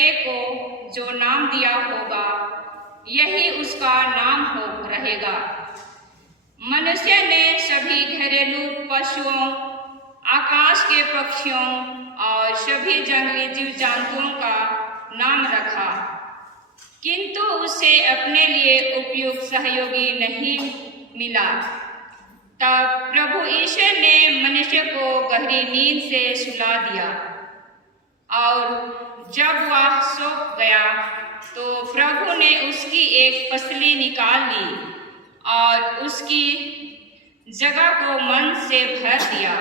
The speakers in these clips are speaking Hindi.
लड़के को जो नाम दिया होगा यही उसका नाम हो रहेगा। मनुष्य ने सभी घरेलू पशुओं, आकाश के पक्षियों और सभी जंगली जीव जंतुओं का नाम रखा, किंतु उसे अपने लिए उपयुक्त सहयोगी नहीं मिला। तब प्रभु ईश्वर ने मनुष्य को गहरी नींद से सुला दिया और जब वह सो गया तो प्रभु ने उसकी एक पसली निकाल ली और उसकी जगह को मन से भर दिया।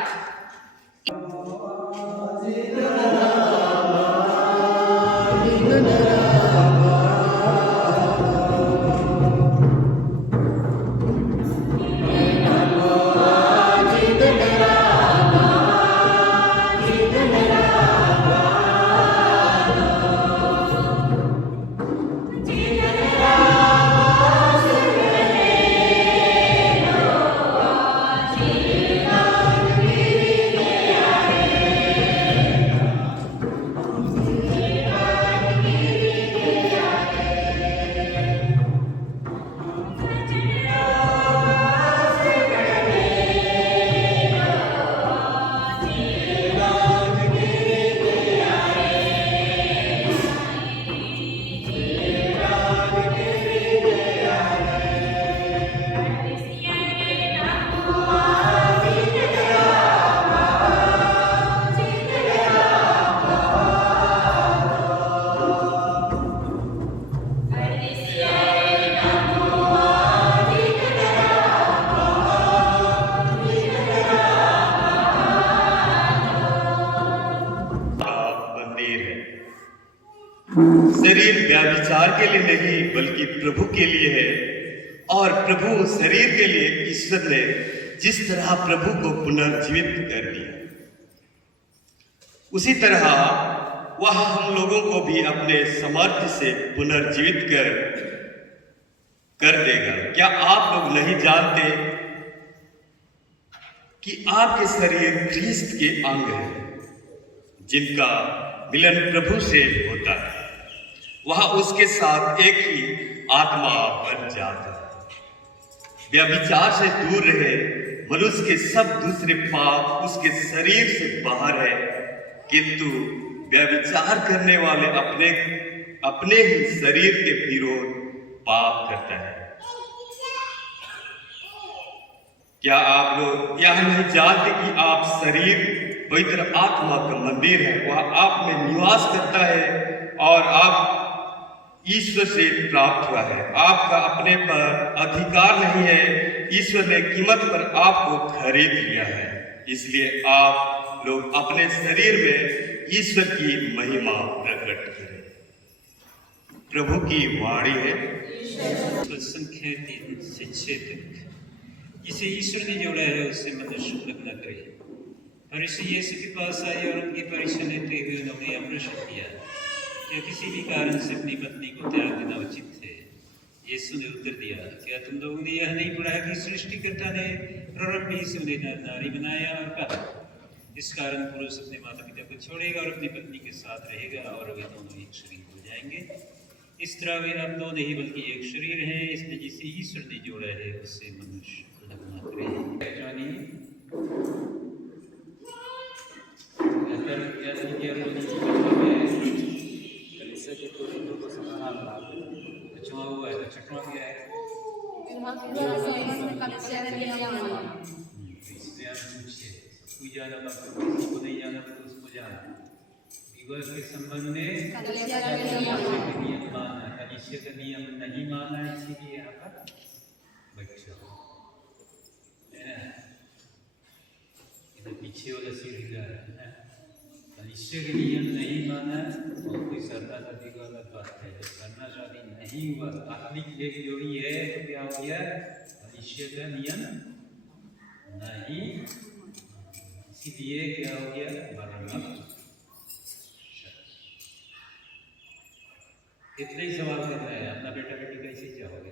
शरीर व्याभिचार के लिए नहीं बल्कि प्रभु के लिए है, और प्रभु शरीर के लिए ईश्वर ने जिस तरह प्रभु को पुनर्जीवित कर दिया, उसी तरह वह हम लोगों को भी अपने सामर्थ्य से पुनर्जीवित कर देगा। क्या आप लोग नहीं जानते कि आपके शरीर ख्रीस्त के अंग हैं, जिनका मिलन प्रभु से होता है, वह उसके साथ एक ही आत्मा बन जाता है। व्यभिचार से दूर रहे। मनुष्य के सब दूसरे पाप उसके शरीर से बाहर है, किंतु व्यभिचार करने वाले अपने ही शरीर के विरोध पाप करता है। क्या आप लोग यह नहीं जानते कि आप शरीर पवित्र आत्मा का मंदिर है, वह आप में निवास करता है और आप ईश्वर से प्राप्त हुआ है। आपका अपने पर अधिकार नहीं है, ईश्वर ने कीमत पर आपको खरीद लिया है। इसलिए आप लोग अपने शरीर में ईश्वर की महिमा प्रकट करें। प्रभु की वाणी है। संख्या 3 से 6 तक। जिसे ईश्वर ने जोड़ा है उससे मनुष्य अलग न करे। फरीसी यीशु के पास आए और उनकी परीक्षा लेते हुए उन्होंने यह प्रश्न किया, क्या किसी भी कारण से अपनी पत्नी को त्याग देना उचित है? यीशु ने उत्तर दिया, क्या तुम लोगों ने यह नहीं पढ़ा कि सृष्टिकर्ता ने प्रारंभ में ही उन्हें नारी बनाया और कहा, इस कारण पुरुष अपने माता पिता को छोड़ेगा और अपनी पत्नी के साथ रहेगा और वे दोनों एक शरीर हो जाएंगे। इस तरह वे अब दो नहीं बल्कि एक शरीर है। इसलिए जिसे ईश्वर ने जोड़ा है उससे मनुष्य अलग न करे। छठवां हुआ है, छठवां क्या है? कोई जाना किसी को नहीं जाना तो उसको जाना। विवाह के संबंध में कलीसिया का नियम मानना, कलीसिया का नियम नहीं मानना, इसीलिए यहाँ पर बच्चा इधर पीछे वाला सीढ़ी है। कलीसिया के नियम नहीं माना और कोई सरना शादी का अलग बात है। जब सरना शादी नहीं हुआ, आत्मिक एक जोड़ी है तो क्या हो गया? कलीसिया का नियम नहीं, इसीलिए क्या हो गया? मरम्मत। इतना ही सवाल कर रहा है, अपना बेटा बेटी कैसे चाहोगे?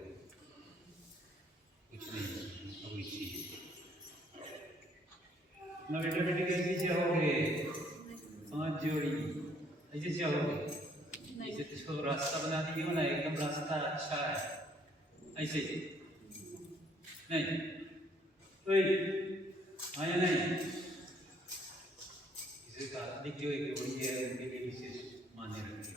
कुछ नहीं, कोई चीज अपना बेटा बेटी कैसे चाहोगे? 5 जोड़ी ऐसे चाहोगे? जो रास्ता बना दिए हो ना, एकदम रास्ता अच्छा है, ऐसे नहीं ओए हाँ या नहीं, किसी का आत्मिक जो एक जोड़ी है उनके लिए विशेष मान्य रखती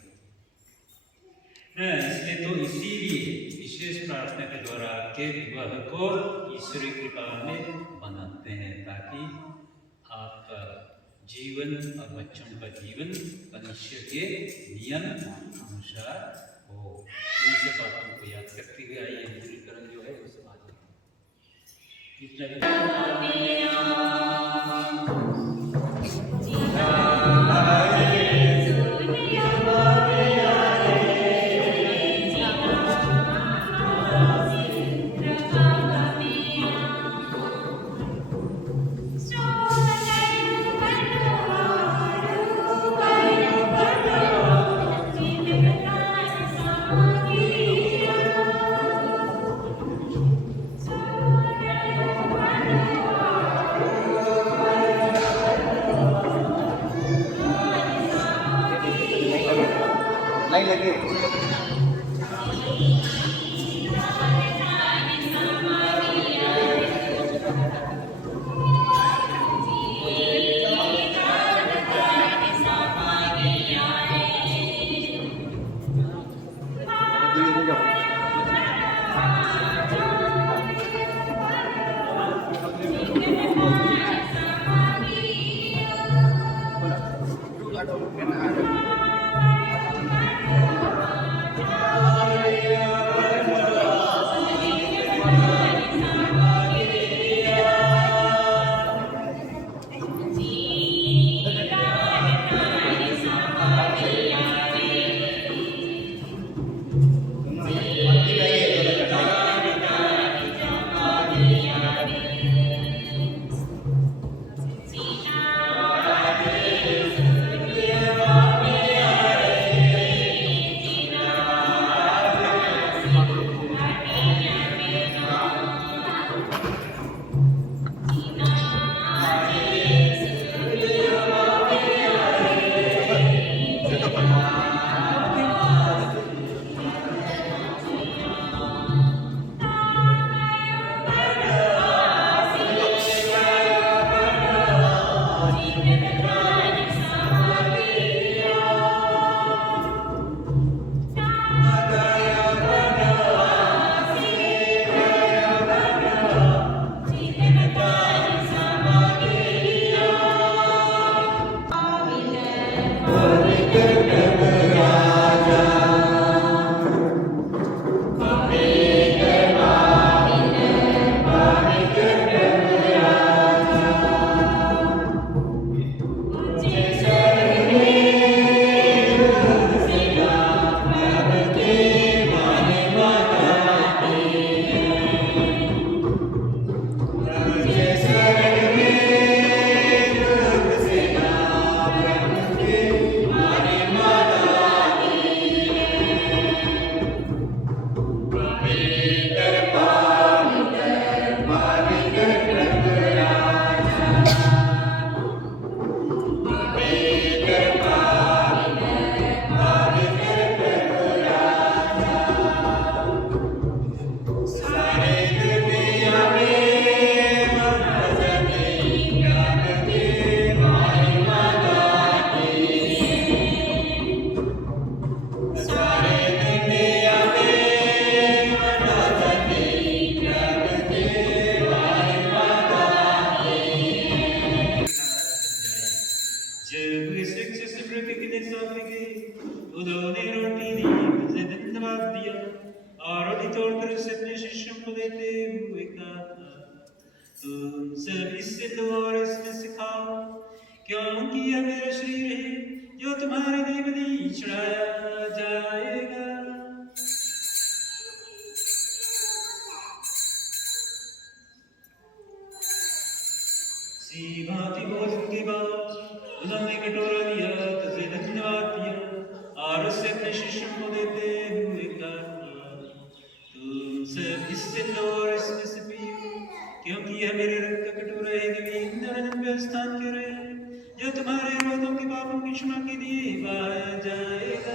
है। इसलिए तो इसीलिए विशेष प्रार्थना के द्वारा आपके विवाह को ईश्वरीय कृपा में बनाते हैं, ताकि आपका जीवन और बच्चों का जीवन परमेश्वर के नियम अनुसार हो। इन सब बातों को याद करते हुए आइए अनुकरण जो है उस बात नहीं लगे। उन्होंने रोटी दी, उसे धन्यवाद दिया और रोटी तोड़कर उसे अपने शिष्यों को देते हुए कहा, तुम सब इससे लो और इसमें से खाओ, क्योंकि यह मेरा शरीर है जो तुम्हारे लिए बलि चढ़ाया जाएगा। सी भांति भोजन के बाद उन्होंने कटोरा लिया, तुझे धन्यवाद दिया और उसे अपने शिष्यों को देते हुए कहा, तुम सब इससे लो और इसमें से पियो, क्योंकि यह मेरे रक्त का कटोरा है नवीन अनंत व्यवस्थान के रहे जो तुम्हारे रोगों के पापों की क्षमा के लिए बहाया जाएगा।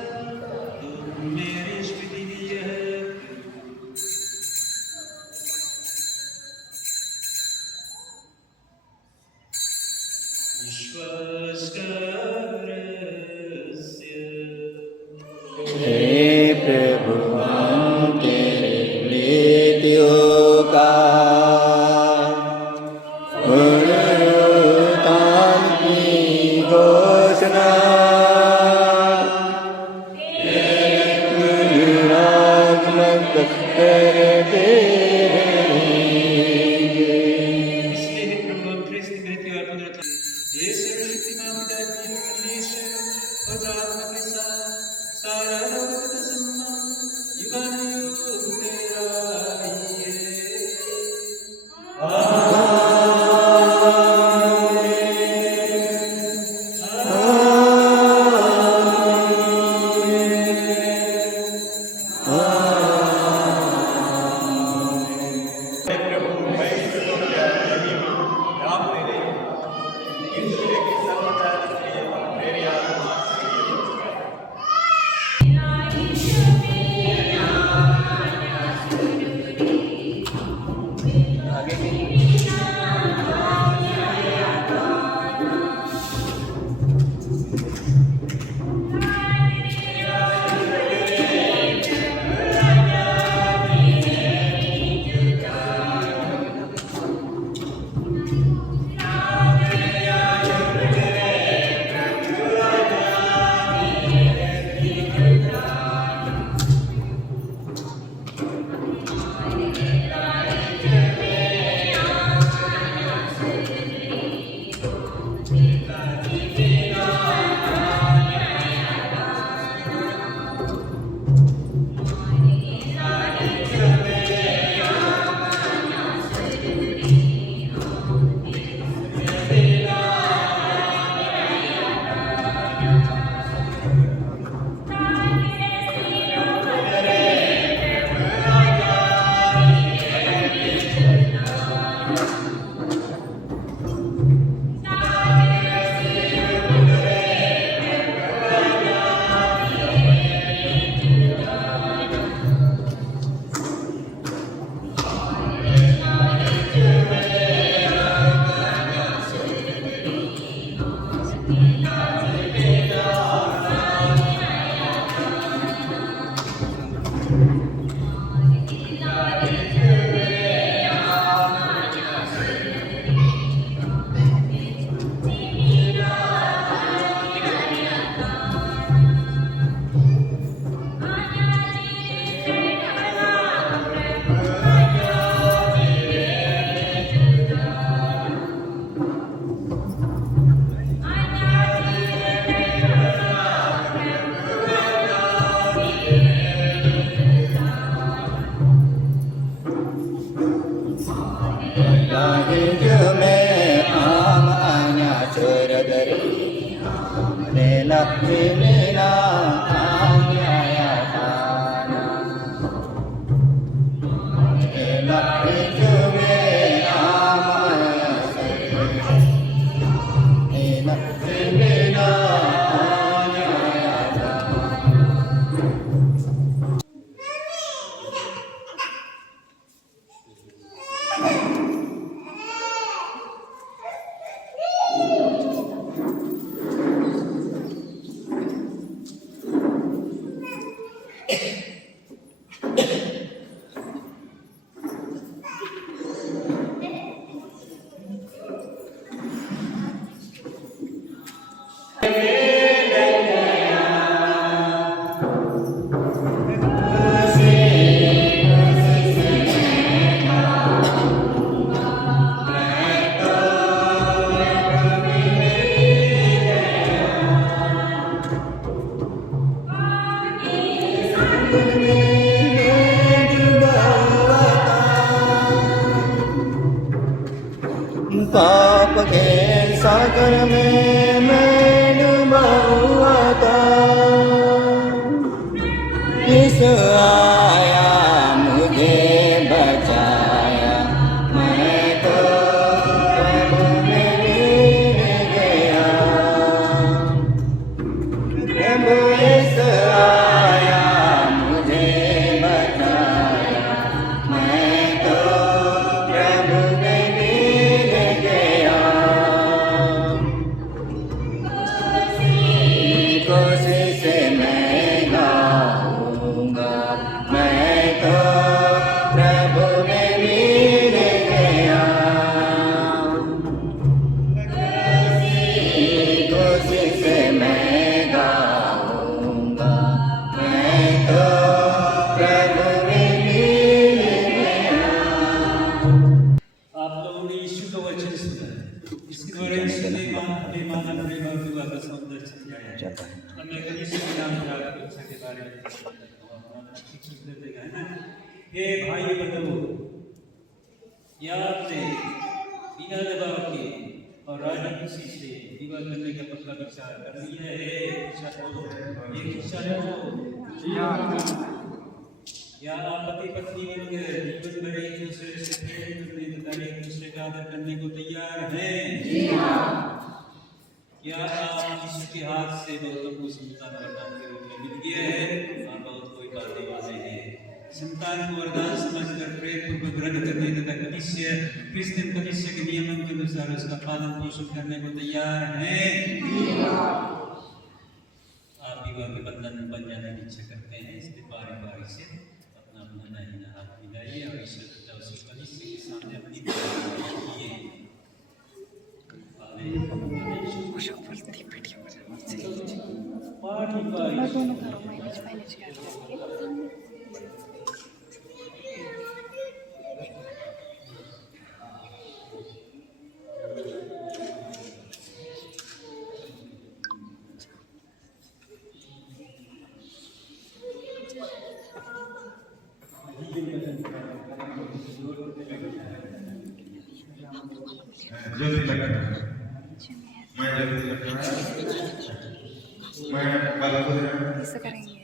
पाप के सागर में मैं डूबा हुआ था, इस आया मुझे बचाया, मैं तो प्रभु में गिर गया। प्रभु इस आया मुझे बचाया, मैं तो प्रभु में गिर गया। कोशिश मैं गाऊंगा, मैं तो प्रभु में गिर गया। कोशिश मैं गाऊंगा, मैं तो प्रभु में गिर गया। आप लोगों ने यीशु का वचन सुना है, इसके द्वारा यीशु ने मानव प्रेम और विवाह का सौंदर्य समझाया है। अब मैं कभी से नाम जाकर इच्छा के बारे में ठीक सुनने देगा, है ना? हे भाई बंधुओं, क्या आपने बिना दबाव के और राजी खुशी से विवाह करने का पक्का विचार कर लिया है? इच्छा या आप पति पत्नी मिलकर जीवन भर एक दूसरे से प्रेम करने तथा एक दूसरे का आदर करने को तैयार हैं? क्या आप यीशु के हाथ से बहुतों को संतान वरदान के रूप में मिल गया है? आप बहुत कोई बातें वाले हैं। संतान को वरदान समझकर प्रेम पूर्वक ग्रहण करने तथा क्रिश्चियन कलीसिया के नियमों के अनुसार उसका पालन पोषण करने को तैयार हैं? आप विवाह के बंधन में बन जाने की इच्छा करते हैं, इसलिए बारी बारी से अपना अपना दाहिना हाथ मिलाइए और ईश्वर तथा उसके कलीसिया के सामने अपनी मैं दोनों घरों में मैनेज कर रही हूँ। कैसे करेंगे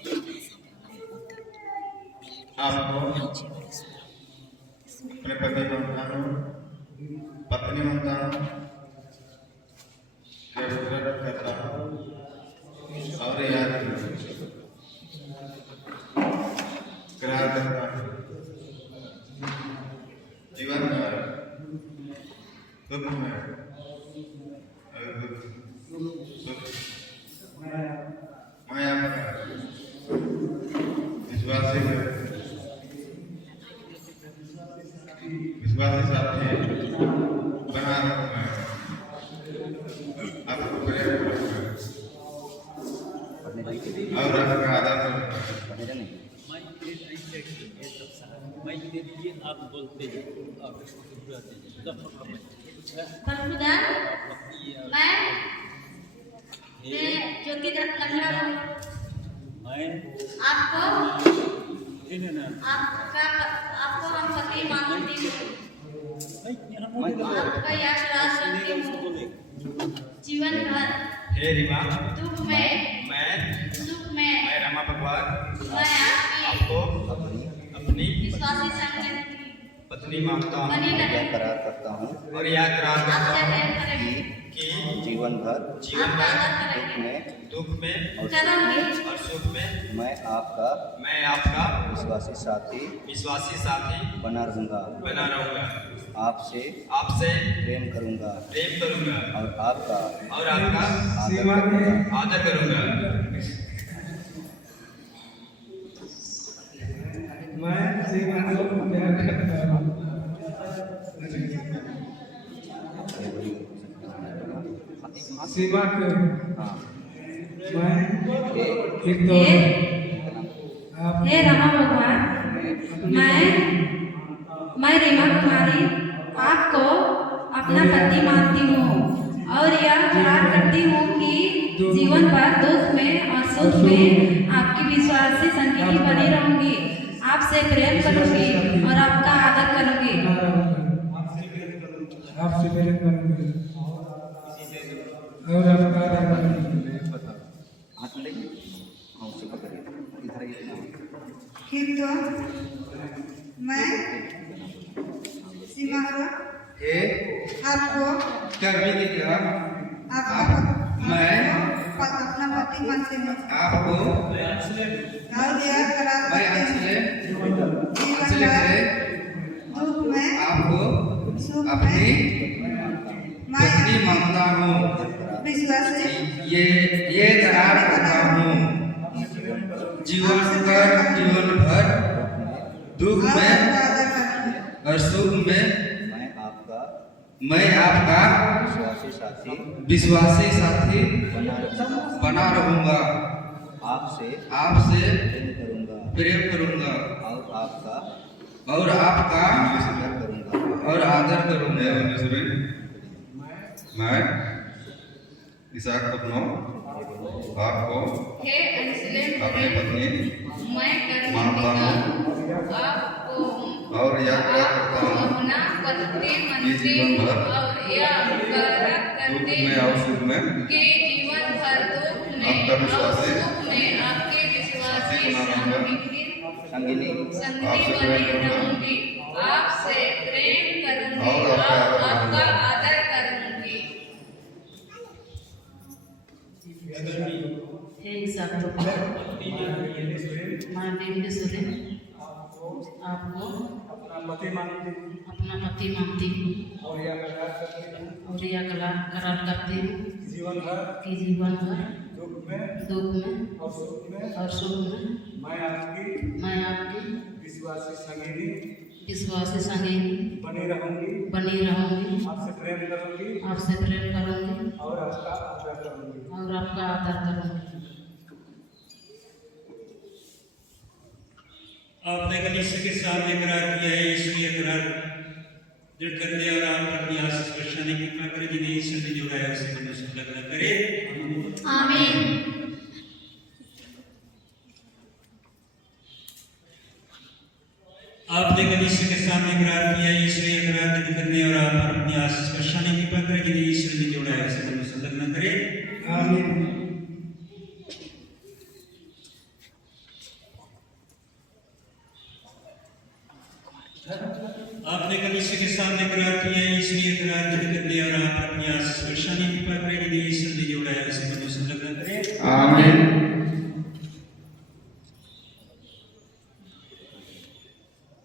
आपको अपने पति बनता हूँ, पत्नी बनता हूँ, करता हूँ और याद करार करता हूँ। जीवन में दुख में माया में विश्वासी में मैं दे दीजिए, आप बोलते हैं, आप बुलाते हैं, तब पकड़ लें। खुदा मैं ज्योति कन्या मैं आपको ना आपको हम पति मानती हूँ। आपका यश राज करती हूँ जीवन भर। हे रीमा, दुख में मैं सुख में रमा भगवान मैं आपकी आपको अपनी विश्वासी संगति पत्नी मानता हूँ बनी रहे। यह करार करता हूँ और यह करार करता आपसे हूँ प्रेम करेंगे, कि जीवन भर जीवन आपका में आदर दुख करेंगे, में दुख में करूँगी। और सुख में मैं आपका विश्वासी साथी बना रहूँगा। बना रहूंगा। आपसे आपसे प्रेम करूँगा प्रेम करूंगा और आपका और आपका आदर करूँगा। आदर करूंगा। मैं सीमा को प्यार करता हूँ। सीमा को मैं एक दो आप हे रमा भगवान मैं रीमा कुमारी आपको अपना पति मानती हूँ और यह करार करती हूँ कि जीवन भर दुख में और सुख में आपकी विश्वासी संगी बनी रहूंगी। आपसे प्रेम करूंगी और आपका आदर करूंगी। आपसे प्रेम करूंगी और आपका आदर करूंगी। हाथ में लेंगे हाँ उससे पकड़िए इधर ये किंतु मैं सीमा को हे आपको कर्मी की तरह मैं अपना पति मानती हूँ आपको और यह करार मैं करती हूँ जीवन भर दुख में आपको सुख अपनी में मैं पत्नी मानता हूँ। विश्वासी ये करार करता हूँ जीवन भर दुख और में आपका आदर करूंगी। और सुख में मैं आपका विश्वासी साथी बना रहूँगा। आपसे आपसे प्रेम करूँगा प्रेम करूँगा और आपका आदर करूँगा। और आदर करूँगा। मैं इसाक अपनो आपको हे अनुसलेम अपनी पत्नी मैं मानता हूँ आपको और यह करार करता हूँ अपना पति कि मानती जीवन हूँ भर और यह करार दुख करती में और सुख में कि जीवन भर दुख में आपका और विश्वासी सुख में आपके विश्वासी बना रहूंगा। संगिनी संगी आपसे बनी प्रेम करूंगा। रहूंगी। आपसे प्रेम करूंगी और और आपका आदर आपका करूंगा। आदर करूंगी। हे ईसाक माँ देवी सुरेन आपको अपना पति मानती हूँ अपना पति मानती हूँ और यह करार करती हूँ और यह करार करती हूँ जीवन भर कि जीवन भर दुख में दुख में और सुख में और सुख में मैं आपकी मैं आपकी विश्वासी संगिनी विश्वासी संगी बनी रहूंगी। आपसे प्रेम करूंगी और आपका आदर करूंगी। आपने कलीसिया के सामने करार किया है, ईश्वरीय करार दृढ़ करने और आप पर अपनी आशीष बरसाने की कृपा करें। जिन्हें ईश्वर ने जोड़ा है उसे मनुष्य संलग्न करे। आमीन। आपने कलीसिया के सामने करार किया है, ईश्वरीय करार दृढ़ करने और आप पर अपनी आशीष बरसाने की कृपा करें। जिन्हें ईश्वर ने जोड़ा है उसे मनुष्य संलग्न करे। आमीन। आपने कलीसिया के सामने करार किया है, ईश्वरीय करार दृढ़ करने और आप पर अपनी आशीष बरसाने की कृपा करें। जिन्हें ईश्वर ने जोड़ा है उसे मनुष्य संलग्न करे। आमीन।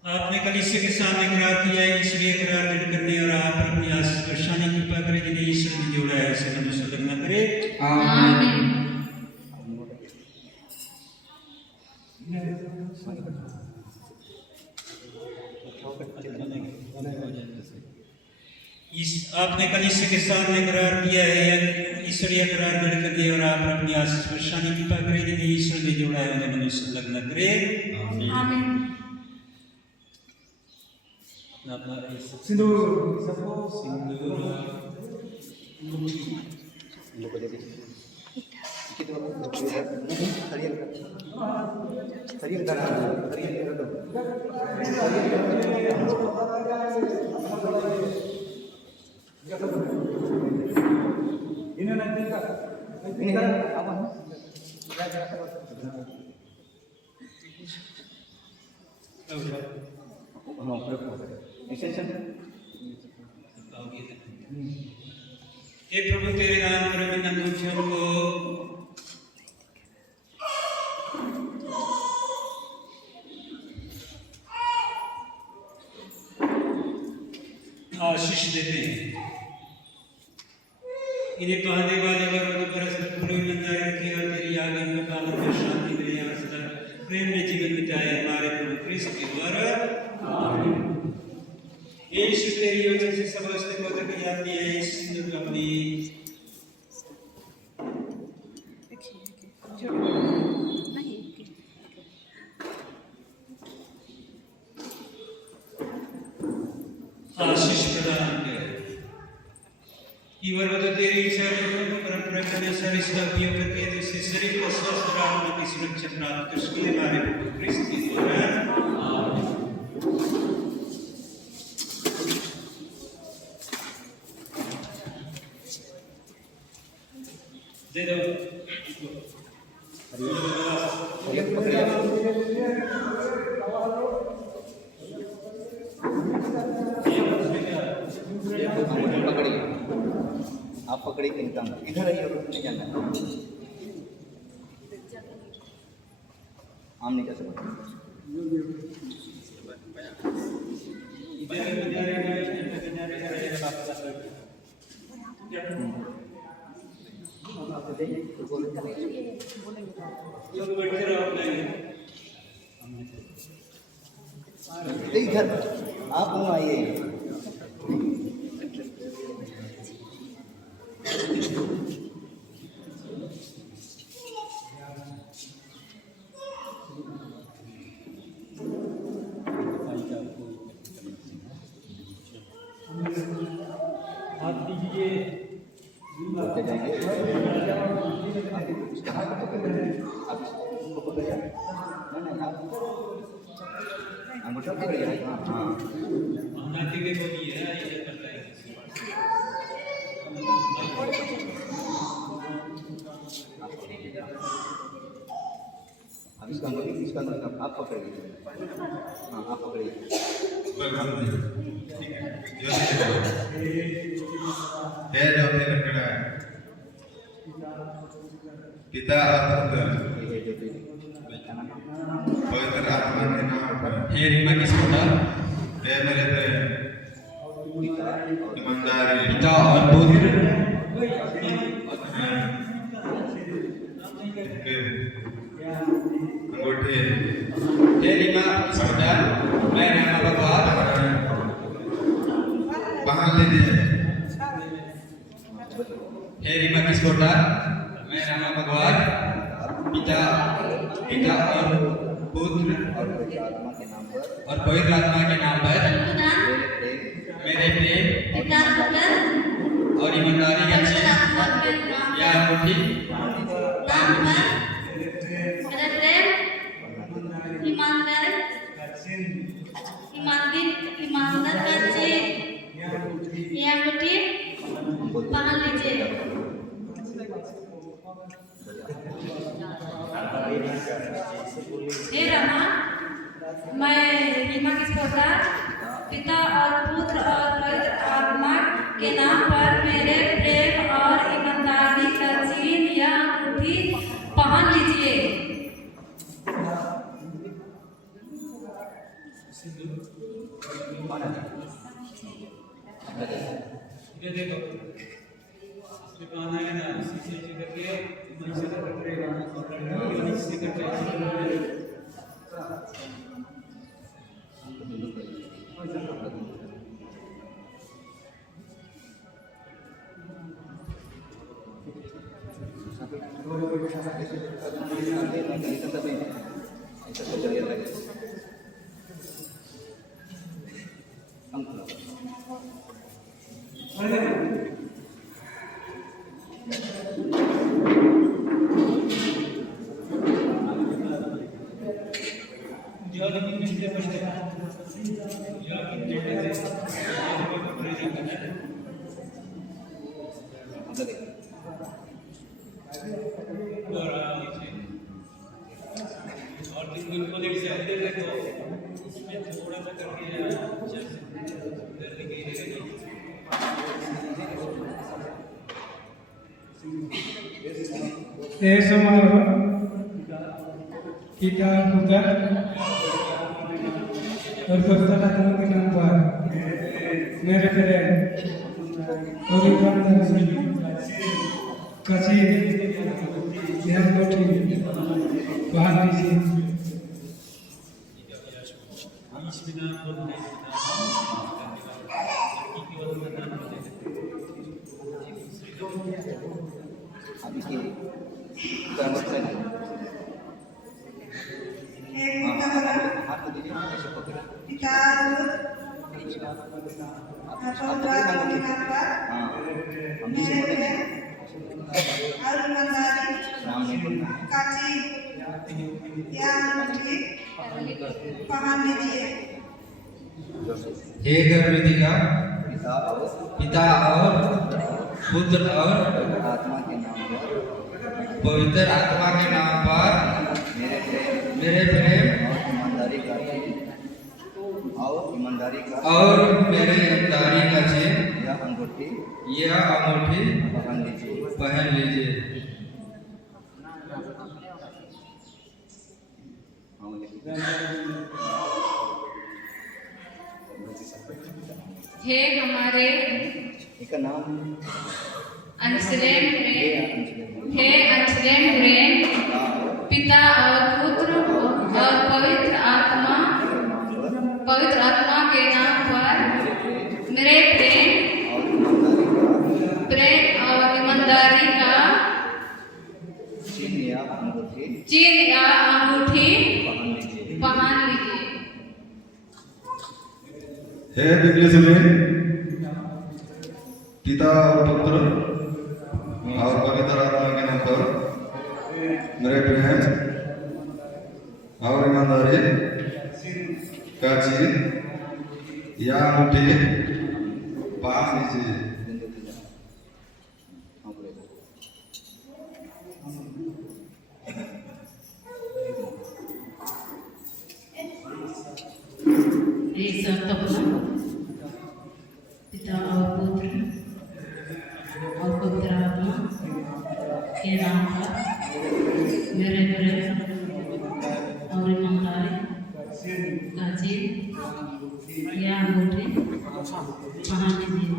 आपने कलीसिया के सामने करार किया है, ईश्वरीय करार दृढ़ करने और आप पर अपनी आशीष बरसाने की कृपा करें। जिन्हें ईश्वर ने जोड़ा है उसे मनुष्य संलग्न करे। आमीन। आपने कलीसिया के सामने करार किया है, ईश्वरीय करार दृढ़ कर दिया और आप अपनी आशीष पर शानी कृपा करें, जिन्हें ईश्वर ने जोड़ा है उन्हें मनुष्य लग्न करे। आमीन। अपना सिंदूर ini nanti kak ini apa हे प्रभु तेरे नाम पर बिना दुखियों को आशीष देते हैं। इन्हें पाने वाले वर्ग परस्पर पूरी ईमानदारी रखे और तेरी आज्ञा में पालन कर शांति में और सदा प्रेम में जीवन बिताए हमारे प्रभु क्रिस्त के द्वारा। आमीन। यीशु तेरी वजह से समस्त को तक जाती है, इस सिंदूर का अपनी आशीष प्रदान करे। ईवर तो तेरी इच्छा परंपरा के अनुसार इसका उपयोग करके दूसरे शरीर को स्वस्थ रखने की सुरक्षा प्राप्त कर सके हमारे प्रभु क्रिस्त के द्वारा। आमीन। दे दो पकड़िए, आप पकड़िए इनका इधर आइए, नहीं जाना आम नहीं कर सकते। इधर आप दोनों आइए। हाथ दीजिए होते जाएंगे। इसका हाथ पकड़िए, आप इसको पकड़िए। नहीं आप अंगूठा पकड़िए। हाँ हाँ नाती के को भी है ये करता है। अब इसका अंगूठा आप पकड़िए। हाँ आप पकड़िए। पिता और पुत्र पवित्र आत्मा के नाम पर हे रीमा किसको हे मेरे प्रेम ईमानदारी पिता और पुत्र अंगूठे हे रीमा किसको मैं रामा भगवान पहन लीजिए। हे रीमा किसको मैं रामा भगवान पिता और पुत्र और पवित्र आत्मा के नाम पर मेरे प्रेम और ईमानदारी का चिन्ह या अंगूठी ईमानदार का चिन्ह ये अंगूठी पहन लीजिए। हे रमा, मैं रीमा किसकोटा पिता और पुत्र और पवित्र आत्मा के नाम पर मेरे प्रेम और ईमानदारी का चिन्ह या अंगूठी पहन लीजिए। ये देखो इसमें कहना है ना सीसी करके मनसे का करेगा और इससे करके और बिल्कुल एक से अंदर देखो, इसमें थोड़ा सा करके इधर लिखिए। ये समारोह पिता पुत्र और पवित्र आत्मा के नाम पर मेरे प्रेम और ईमानदारी कची ध्यान कोठी वहाँ दीजिए। अभी के क्रमशः हाथ दीजिए, ऐसे पकड़े। हाँ, हम जिसे बोलेंगे नाम नहीं बोलना। हे गर्भवतीका पिता और पुत्र और आत्मा के नाम पर पवित्र आत्मा के नाम पर मेरे प्रेम और मेरे ईमानदारी का चिन्ह यह अंगूठी पहन लीजिए। हे हमारे अंशलेम प्रेम पिता और पुत्र और पवित्र आत्मा के नाम पर मेरे प्रेम और ईमानदारी का चिन्ह या अंगूठी पहन लीजिए। हे दिव्य सुलेन, पिता और पुत्र और पवित्र आत्मा के नाम पर मेरे प्रेम और ईमानदारी का चिन्ह या अंगूठी पहन लीजिए। एक शर्त अपना पिता और पुत्र और पवित्र आत्मा के नाम पर मेरे प्रेम और ईमानदारी का चिन्ह या अंगूठी पहन लीजिए।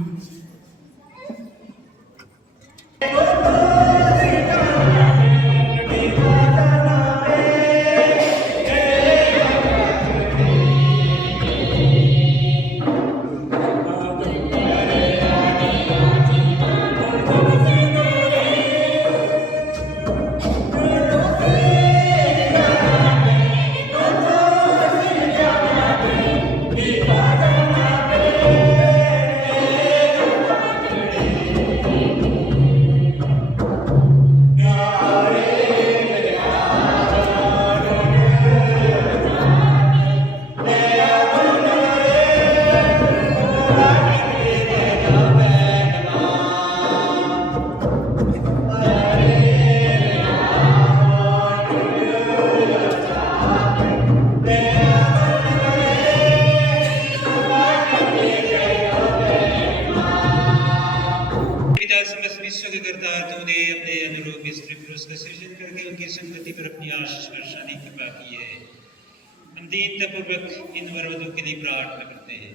दीनतापूर्वक इन वरों के लिए प्रार्थना करते हैं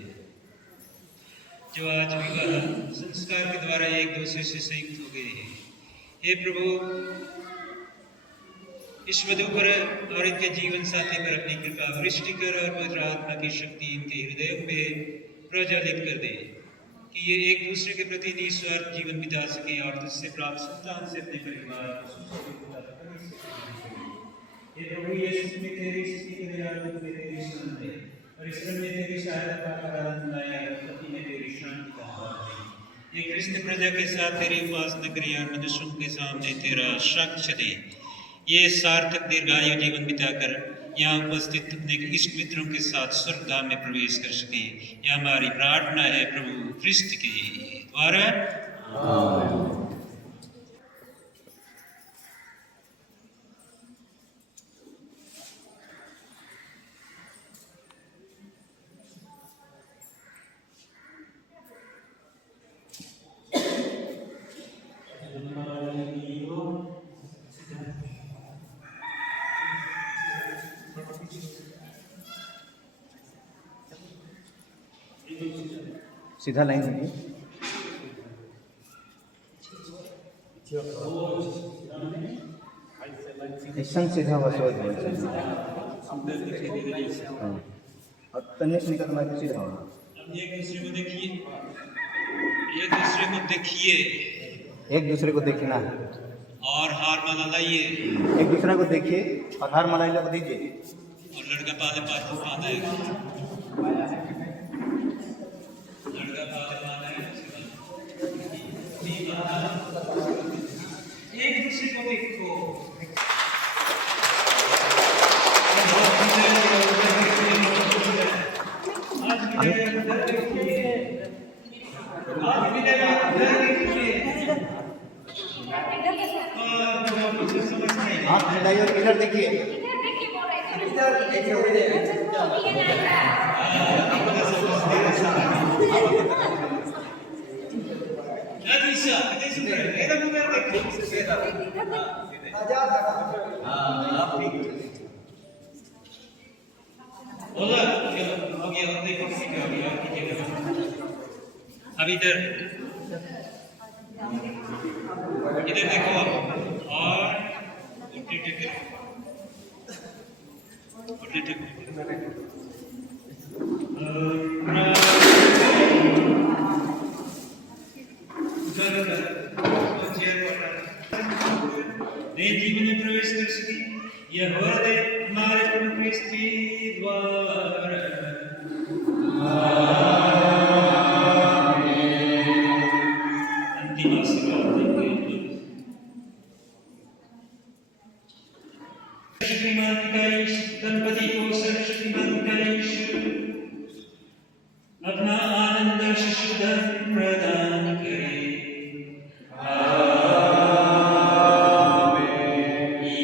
जो आज विवाह संस्कार के द्वारा एक दूसरे से संयुक्त हो गए हैं। हे प्रभु, इस वधू पर और इनके जीवन साथी पर अपनी कृपा वृष्टि कर और पवित्र आत्मा की शक्ति इनके हृदयों में प्रज्वलित कर दे कि ये एक दूसरे के प्रति निस्वार्थ जीवन बिता सके और तुझसे प्राप्त संतान से अपने परिवार को सुसज्जित कर सके। हे प्रभु, यीशु में तेरी स्तुति के लिए आनंद में तेरी स्तुति है और इस क्रम में तेरी सहायता पाकर आनंद आया और पति ने तेरी शांति का हाथ दी। ये कृष्ण प्रजा के साथ तेरी उपासना करें और मनुष्यों के सामने तेरा साक्ष्य दे। ये सार्थक दीर्घायु जीवन बिताकर यहाँ उपस्थित अपने इष्ट मित्रों के साथ स्वर्ग धाम में प्रवेश कर सके। यह हमारी प्रार्थना है प्रभु ख्रिस्त के द्वारा। सीधा लाइन में ऐसा सीधा बस और तन्ने से निकलना सीधा होना। एक दूसरे को देखिए, एक दूसरे को देखिए, एक दूसरे को देखना है और हार माला लाइए। एक दूसरे को देखिए और हार माला लोग दीजिए। और लड़का पाले पाले पालेगा, लड़का पाले पालेगा। एक दूसरे को देखो। हाथ मिलाइए और इधर देखिए। अब इधर इधर देखो और उल्टी टेक जीवन में प्रवेश कर सके। यह हृदय हमारे प्रभु ख्रिस्त के द्वारा। अंतिम आशीर्वाद देंगे। शक्तिमान का गणपति को सर्वशक्तिमान का ईश्वर अपना आनंद शुद्ध प्रदान करे।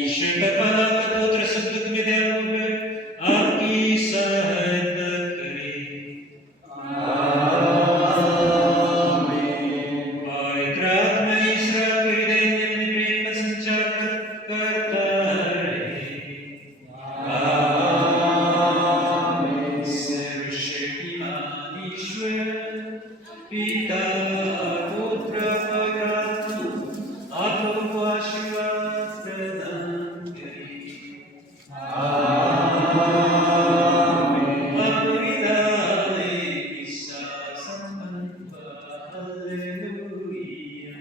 ईश्वर का पुत्र सद्गुण में दयालु आपकी सहायता करे। पवित्र आत्मा ईश्वर के हृदय में अपने प्रेम का संचार करता रहे। सर्वशक्तिमान ईश्वर पिता पुत्र पवित्र आत्मा आप लोगों को आशीर्वाद प्रदान करे। आपको विदाई की शासन हालेलुया।